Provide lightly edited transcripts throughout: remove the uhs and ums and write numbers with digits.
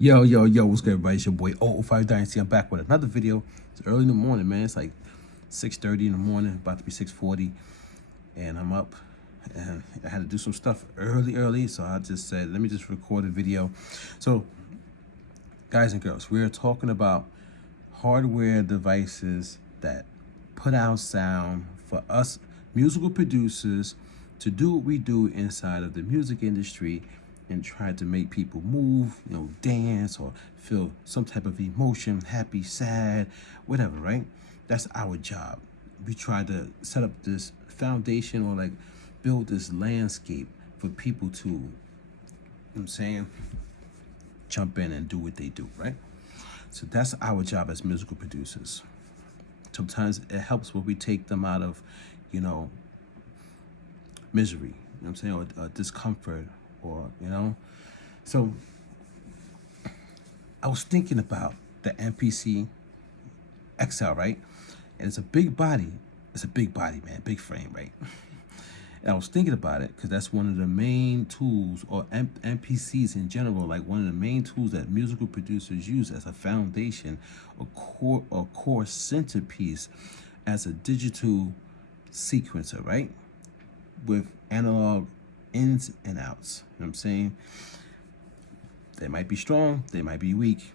Yo, what's good, everybody? It's your boy 005 Dynasty. I'm back with another video. It's early in the morning, man. It's like 6:30 in the morning, about to be 6:40, and I'm up, and I had to do some stuff early, so I just said, let me just record a video. So, guys and girls, we're talking about hardware devices that put out sound for us musical producers to do what we do inside of the music industry and try to make people move, dance or feel some type of emotion, happy, sad, whatever, right? That's our job. We try to set up this foundation or like build this landscape for people to, jump in and do what they do, right? So that's our job as musical producers. Sometimes it helps when we take them out of, misery, or discomfort, or, So I was thinking about the MPC XL, right? And it's a big body. It's a big body, man, big frame, right? And I was thinking about it because that's one of the main tools, or MPCs in general, like one of the main tools that musical producers use as a foundation, a core centerpiece as a digital sequencer, right? With analog ins and outs. You know what I'm saying? They might be strong, they might be weak.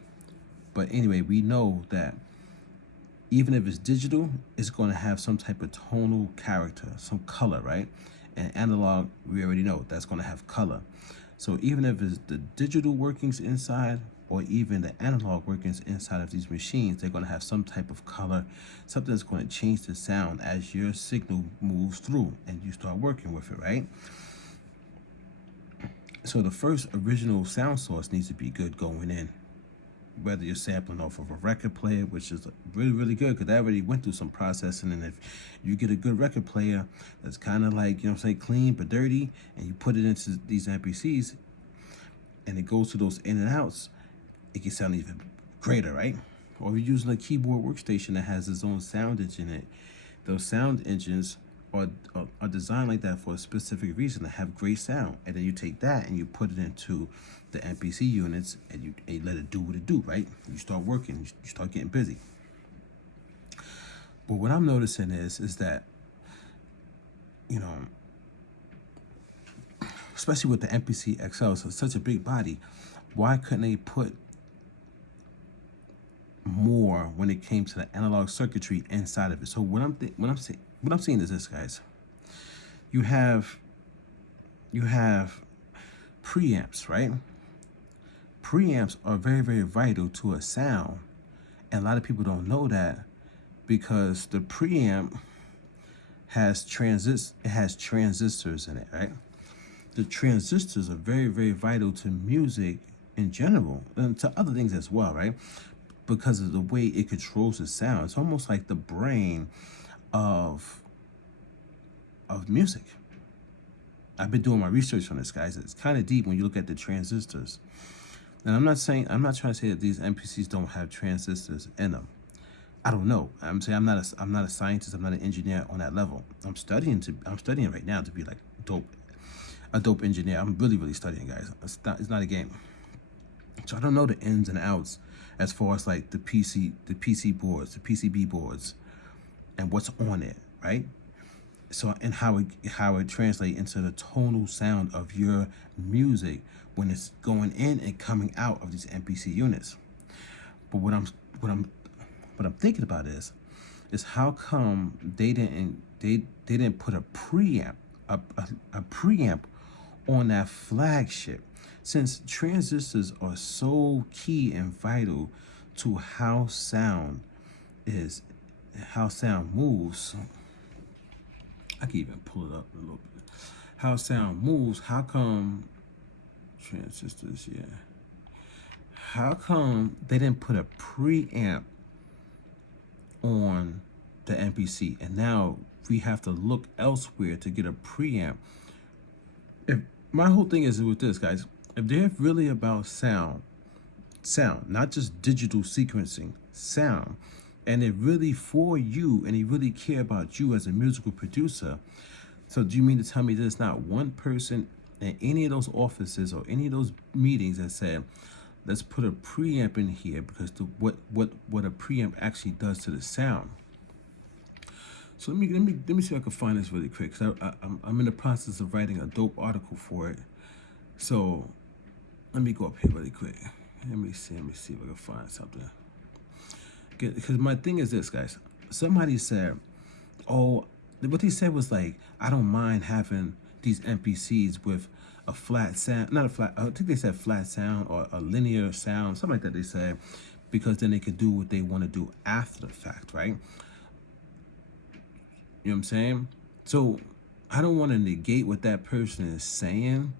But anyway, we know that even if it's digital, it's going to have some type of tonal character, some color, right? And analog, we already know that's going to have color. So even if it's the digital workings inside or even the analog workings inside of these machines, they're going to have some type of color, something that's going to change the sound as your signal moves through and you start working with it, right? So the first original sound source needs to be good going in. Whether you're sampling off of a record player, which is really good, because I already went through some processing, and if you get a good record player that's kind of like, clean but dirty, and you put it into these MPCs, and it goes to those in and outs, it can sound even greater, right? Or if you're using a keyboard workstation that has its own sound engine in it, those sound engines are designed like that for a specific reason, to have great sound. And then you take that and you put it into the MPC units and you let it do what it do, right? You start working, you start getting busy. But what I'm noticing is that, especially with the MPC XL, so it's such a big body, why couldn't they put more when it came to the analog circuitry inside of it? So what I'm seeing is this, guys. You have preamps, right? Preamps are very vital to a sound, and a lot of people don't know that, because the preamp has transistors in it, right? The transistors are very vital to music in general, and to other things as well, right? Because of the way it controls the sound. It's almost like the brain of music. I've been doing my research on this, guys. It's kind of deep when you look at the transistors. And I'm not trying to say that these MPCs don't have transistors in them. I don't know. I'm saying I'm not a scientist. I'm not an engineer on that level. I'm studying right now to be like a dope engineer. I'm really studying, guys. It's not a game. So I don't know the ins and outs as far as like the PC boards, the PCB boards, and what's on it, right? So, and how it translates into the tonal sound of your music when it's going in and coming out of these MPC units. But what I'm thinking about is how come they didn't put a preamp on that Flagship, since transistors are so key and vital to how sound moves. I can even pull it up a little bit. How sound moves. How come transistors? Yeah. How come they didn't put a preamp on the MPC, and now we have to look elsewhere to get a preamp? If my whole thing is with this, guys, if they're really about sound, not just digital sequencing, sound, and they're really for you, and they really care about you as a musical producer, so do you mean to tell me there's not one person in any of those offices or any of those meetings that said, let's put a preamp in here, because what a preamp actually does to the sound. So let me see if I can find this really quick, because I'm in the process of writing a dope article for it. So let me go up here really quick. Let me see if I can find something. Because my thing is this, guys. Somebody said, oh, what they said was like, I don't mind having these MPCs with a flat sound, not a flat, I think they said flat sound or a linear sound, something like that they said, because then they could do what they want to do after the fact, right? You know what I'm saying? So I don't want to negate what that person is saying,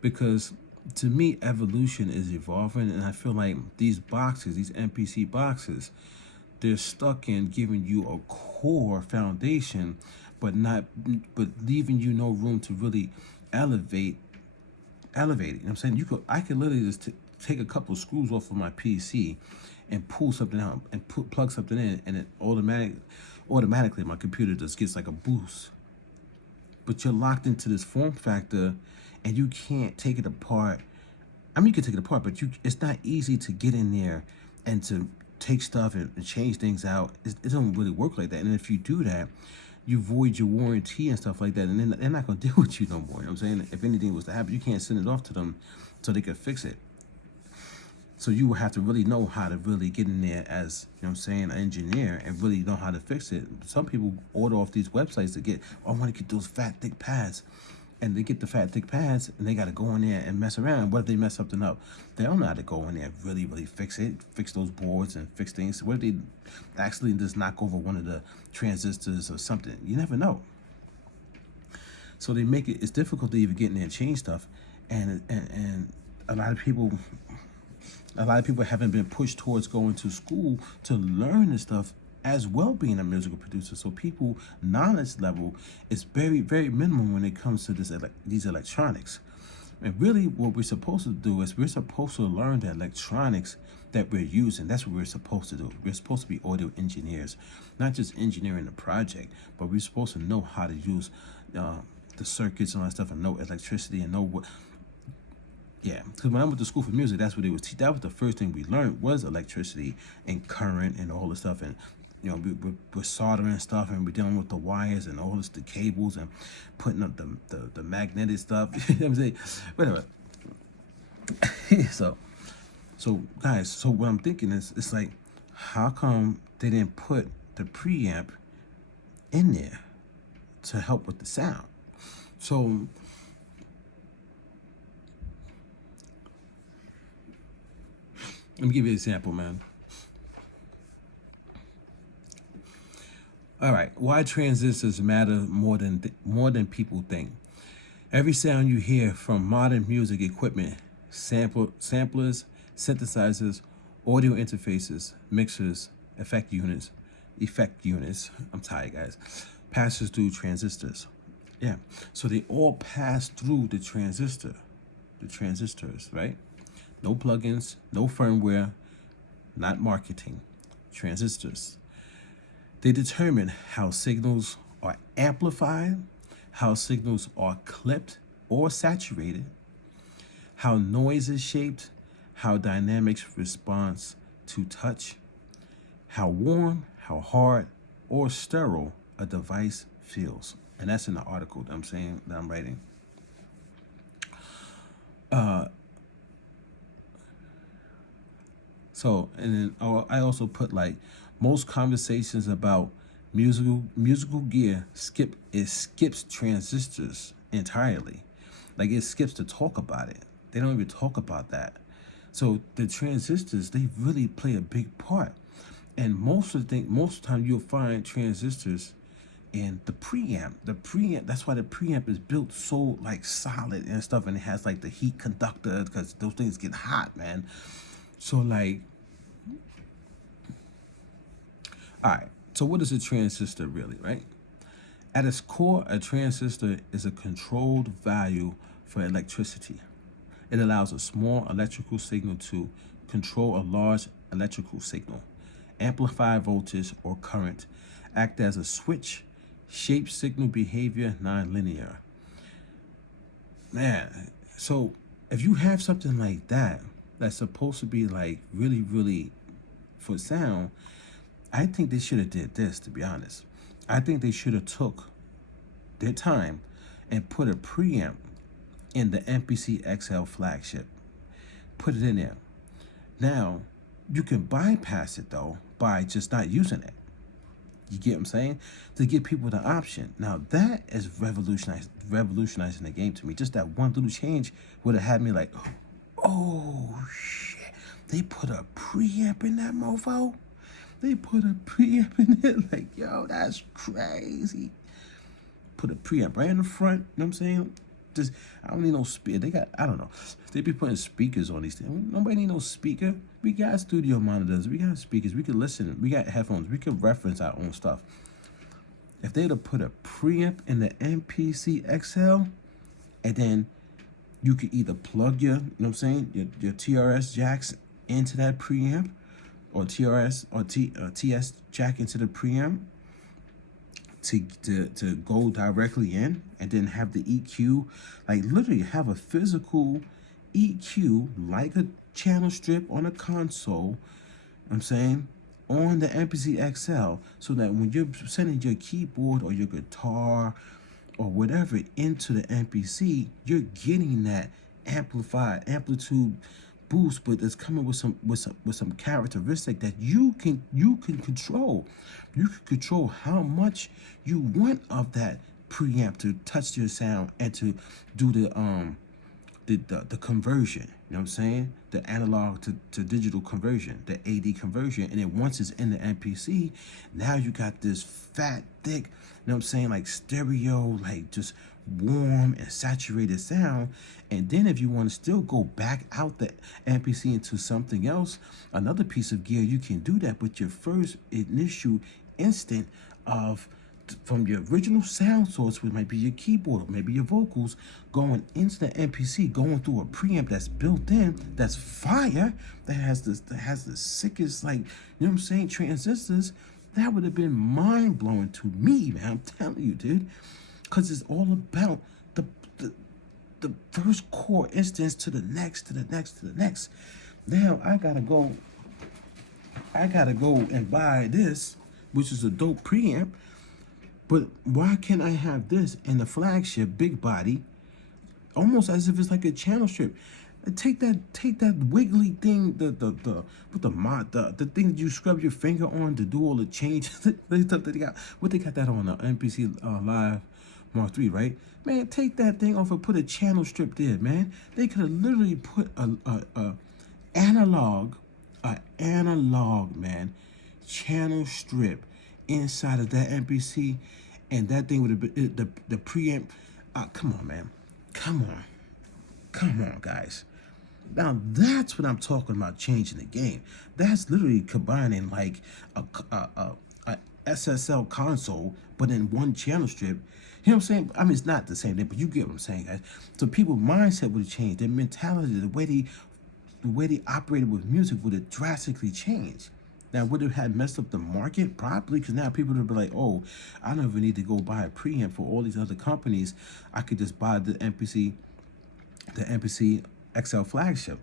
because to me, evolution is evolving, and I feel like these boxes, these MPC boxes, they're stuck in giving you a core foundation, but leaving you no room to really elevate it. You know what I'm saying? I could literally just take a couple of screws off of my PC and pull something out and plug something in, and it automatically my computer just gets like a boost. But you're locked into this form factor, and you can't take it apart. I mean, you can take it apart, but it's not easy to get in there and to take stuff and change things out. It doesn't really work like that. And if you do that, you void your warranty and stuff like that, and then they're not going to deal with you no more. You know what I'm saying? If anything was to happen, you can't send it off to them so they can fix it. So you will have to really know how to really get in there as, you know what I'm saying, an engineer, and really know how to fix it. Some people order off these websites to get, oh, I want to get those fat, thick pads. And they get the fat, thick pads, and they got to go in there and mess around. What if they mess something up? They don't know how to go in there and really, really fix it, fix those boards and fix things. What if they actually just knock over one of the transistors or something? You never know. So they make it's difficult to even get in there and change stuff. And a lot of people haven't been pushed towards going to school to learn this stuff, as well being a musical producer. So people knowledge level is very, very minimum when it comes to these electronics. And really what we're supposed to do is we're supposed to learn the electronics that we're using. That's what we're supposed to do. We're supposed to be audio engineers, not just engineering the project, but we're supposed to know how to use the circuits and all that stuff, and know electricity, and know what. Yeah, because when I went to school for music, that's what they was teach. That was the first thing we learned, was electricity and current and all this stuff. And you know, we're soldering stuff, and we're dealing with the wires and all this, the cables, and putting up the magnetic stuff. You know what I'm saying? Whatever. So guys, so what I'm thinking is, it's like, how come they didn't put the preamp in there to help with the sound? So let me give you an example, man. All right, why transistors matter more than people think. Every sound you hear from modern music equipment, samplers, synthesizers, audio interfaces, mixers, effect units, I'm tired, guys, passes through transistors. Yeah, so they all pass through the transistors, right? No plugins, no firmware, not marketing. Transistors. They determine how signals are amplified, how signals are clipped or saturated, how noise is shaped, how dynamics responds to touch, how warm, how hard, or sterile a device feels. And that's in the article that I'm writing. So, and then I also put, like, most conversations about musical gear skips transistors entirely. Like, it skips to talk about it. They don't even talk about that. So the transistors, they really play a big part. And most of the time you'll find transistors in the preamp. That's why the preamp is built so, like, solid and stuff, and it has, like, the heat conductor, because those things get hot, man. So, like, all right, so what is a transistor really, right? At its core, a transistor is a controlled value for electricity. It allows a small electrical signal to control a large electrical signal, amplify voltage or current, act as a switch, shape signal behavior nonlinear. Man, so if you have something like that, that's supposed to be like really, really for sound, I think they should have did this, to be honest. I think they should have took their time and put a preamp in the MPC XL flagship. Put it in there. Now, you can bypass it though by just not using it. You get what I'm saying? To give people the option. Now that is revolutionizing the game to me. Just that one little change would have had me like, oh shit. They put a preamp in that mofo? They put a preamp in it? Like, yo, that's crazy. Put a preamp right in the front, you know what I'm saying? Just, I don't need no speaker. They got, I don't know. They be putting speakers on these things. Nobody need no speaker. We got studio monitors. We got speakers. We could listen. We got headphones. We could reference our own stuff. If they'd have put a preamp in the MPC XL, and then you could either plug your, you know what I'm saying, your TRS jacks into that preamp, or TRS or TS jack into the preamp, to go directly in, and then have the EQ, like literally have a physical EQ like a channel strip on a console, I'm saying, on the MPC XL, so that when you're sending your keyboard or your guitar or whatever into the MPC, you're getting that amplified amplitude boost, but it's coming with some characteristic that you can control. You can control how much you want of that preamp to touch your sound and to do the conversion. You know what I'm saying? The analog to digital conversion, the AD conversion. And then once it's in the MPC, now you got this fat, thick, you know what I'm saying, like stereo, like just warm and saturated sound. And then if you want to still go back out the MPC into something else, another piece of gear, you can do that. But your first initial instant of from the original sound source, which might be your keyboard or maybe your vocals, going into the MPC, going through a preamp that's built in, that's fire, that has the sickest, like, you know what I'm saying, transistors, that would have been mind blowing to me, man. I'm telling you, dude, because it's all about the first core instance to the next, to the next, to the next. Now I gotta go and buy this, which is a dope preamp. But why can't I have this in the flagship big body, almost as if it's like a channel strip? Take that wiggly thing, the thing that you scrub your finger on to do all the changes, the stuff that they got. What they got that on the MPC Live Mark III, right? Man, take that thing off and put a channel strip there, man. They could have literally put a analog, man, channel strip inside of that MPC, and that thing would have been the preamp. Come on, man. Come on, guys. Now that's what I'm talking about, changing the game. That's literally combining like a SSL console, but in one channel strip. You know what I'm saying? I mean, it's not the same thing, but you get what I'm saying, guys. So people's mindset would have changed. Their mentality, the way they operated with music would have drastically changed. Now, would it have messed up the market? Probably, because now people would be like, oh, I don't even need to go buy a preamp for all these other companies. I could just buy the MPC XL flagship.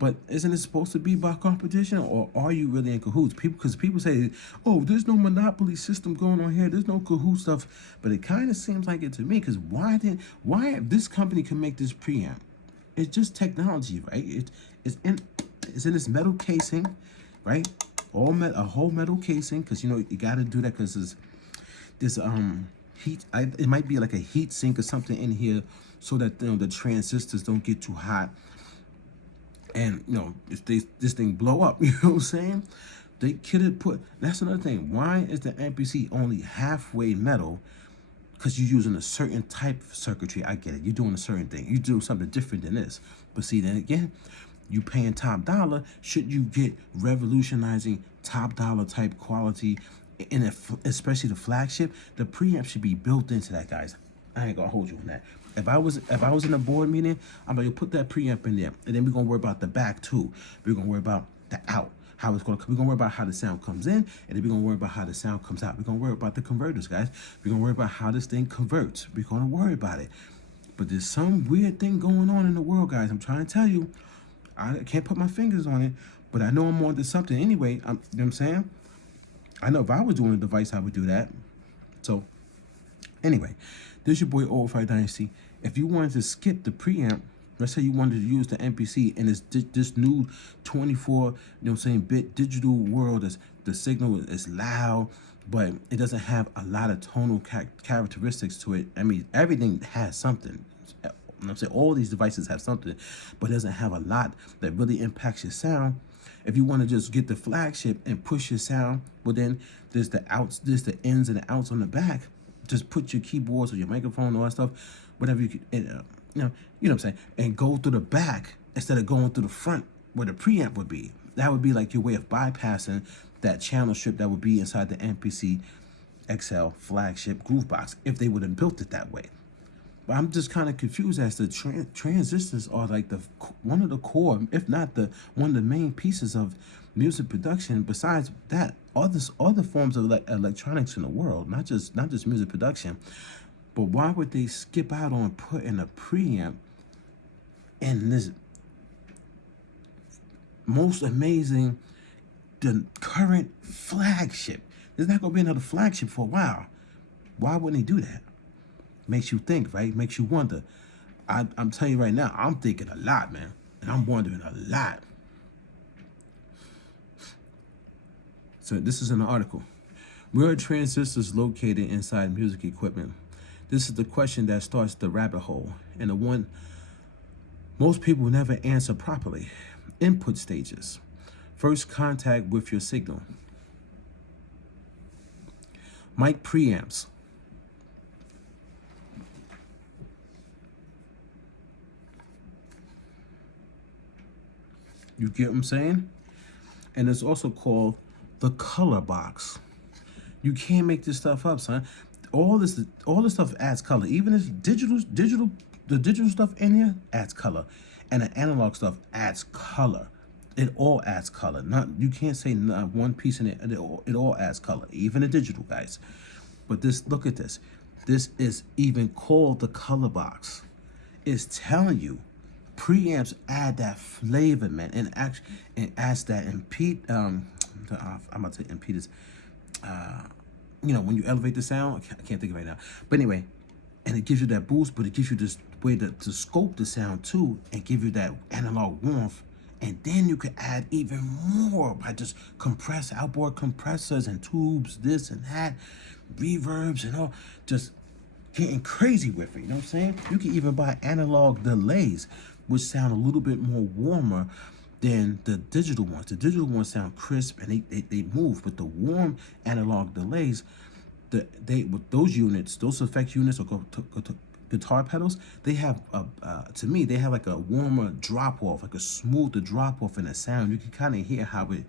But isn't it supposed to be about competition, or are you really in cahoots? Because people say, oh, there's no monopoly system going on here. There's no cahoot stuff. But it kind of seems like it to me, because why this company can make this preamp? It's just technology, right? It's in this metal casing, right? A whole metal casing, because you know you got to do that because there's heat. It might be like a heat sink or something in here, so that the transistors don't get too hot, and if this thing blow up, you know what I'm saying? They could have put. That's another thing. Why is the MPC only halfway metal? Because you're using a certain type of circuitry. I get it. You're doing a certain thing. You're doing something different than this. But see, then again, you paying top dollar. Should you get revolutionizing top dollar type quality, especially the flagship? The preamp should be built into that, guys. I ain't gonna hold you on that. If I was in a board meeting, I'm gonna put that preamp in there, and then we're gonna worry about the back too. We're gonna worry about the out. We're gonna worry about how the sound comes in, and then we're gonna worry about how the sound comes out. We're gonna worry about the converters, guys. We're gonna worry about how this thing converts. We're gonna worry about it. But there's some weird thing going on in the world, guys. I'm trying to tell you. I can't put my fingers on it, but I know I'm onto something anyway. You know what I'm saying? I know if I was doing a device, I would do that. So, anyway, this is your boy Old Dynasty. If you wanted to skip the preamp, let's say you wanted to use the MPC and it's this new 24, you know what I'm saying, bit digital world, is the signal is loud, but it doesn't have a lot of tonal characteristics to it. I mean, everything has something. I'm saying all these devices have something, but it doesn't have a lot that really impacts your sound. If you want to just get the flagship and push your sound, well then there's the outs, there's the ins and the outs on the back. Just put your keyboards or your microphone, all that stuff, whatever you can, you know what I'm saying, and go through the back instead of going through the front where the preamp would be. That would be like your way of bypassing that channel strip that would be inside the MPC XL flagship groove box if they would have built it that way. But I'm just kind of confused as to transistors are like one of the core, if not one of the main pieces of music production. Besides that, other forms of electronics in the world, not just music production. But why would they skip out on putting a preamp in this most amazing, the current flagship? There's not gonna be another flagship for a while. Why wouldn't they do that? Makes you think, right? Makes you wonder. I'm telling you right now, I'm thinking a lot, man. And I'm wondering a lot. So this is an article. Where are transistors located inside music equipment? This is the question that starts the rabbit hole, and the one most people never answer properly. Input stages. First contact with your signal. Mic preamps. You get what I'm saying? And it's also called the color box. You can't make this stuff up, son. All this stuff adds color. Even if the digital stuff in here adds color, and the analog stuff adds color. It all adds color. You can't say not one piece in it. It all adds color, even the digital guys. But look at this. This is even called the color box. It's telling you. Preamps add that flavor, man, and adds that I'm about to say impedance. When you elevate the sound, I can't think of it right now. But anyway, and it gives you that boost, but it gives you this way to scope the sound too, and give you that analog warmth. And then you can add even more by just outboard compressors and tubes, this and that, reverbs and all, just getting crazy with it. You know what I'm saying? You can even buy analog delays, which sound a little bit more warmer than the digital ones. The digital ones sound crisp and they move, but the warm analog delays, with those units, those effect units or guitar pedals, they have to me they have like a warmer drop off, like a smoother drop off in the sound. You can kind of hear how it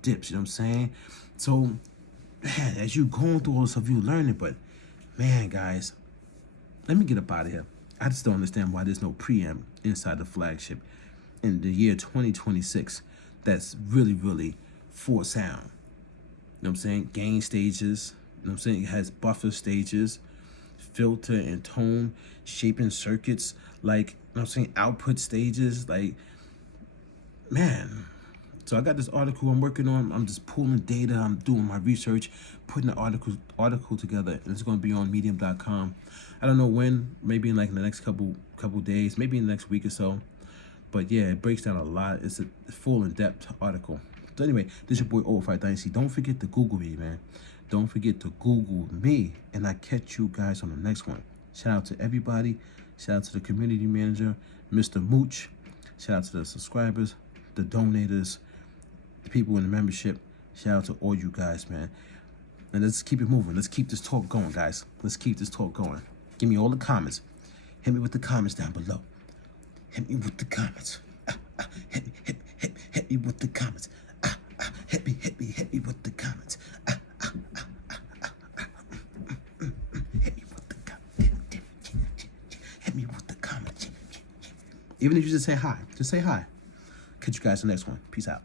dips. You know what I'm saying? So, man, as you going through all this stuff, you learn it. But man, guys, let me get up out of here. I just don't understand why there's no preamp inside the flagship in the year 2026 that's really, really for sound. You know what I'm saying? Gain stages. You know what I'm saying? It has buffer stages, filter and tone, shaping circuits, like, you know what I'm saying? Output stages, like, man. So I got this article I'm working on. I'm just pulling data. I'm doing my research, putting the article together, and it's going to be on medium.com. I don't know when, maybe in like the next couple days, maybe in the next week or so. But yeah, it breaks down a lot. It's a full in-depth article. So anyway, this is your boy Old Dynasty. Don't forget to Google me, man. Don't forget to Google me, and I catch you guys on the next one. Shout out to everybody. Shout out to the community manager, Mr. Mooch. Shout out to the subscribers, the donators, the people in the membership. Shout out to all you guys, man. And let's keep it moving. Let's keep this talk going, guys. Let's keep this talk going. Give me all the comments. Hit me with the comments down below. Hit me with the comments. Hit me with the comments. Hit me with the comments. Hit me with the comments. Even if you just say hi. Just say hi. Catch you guys in the next one. Peace out.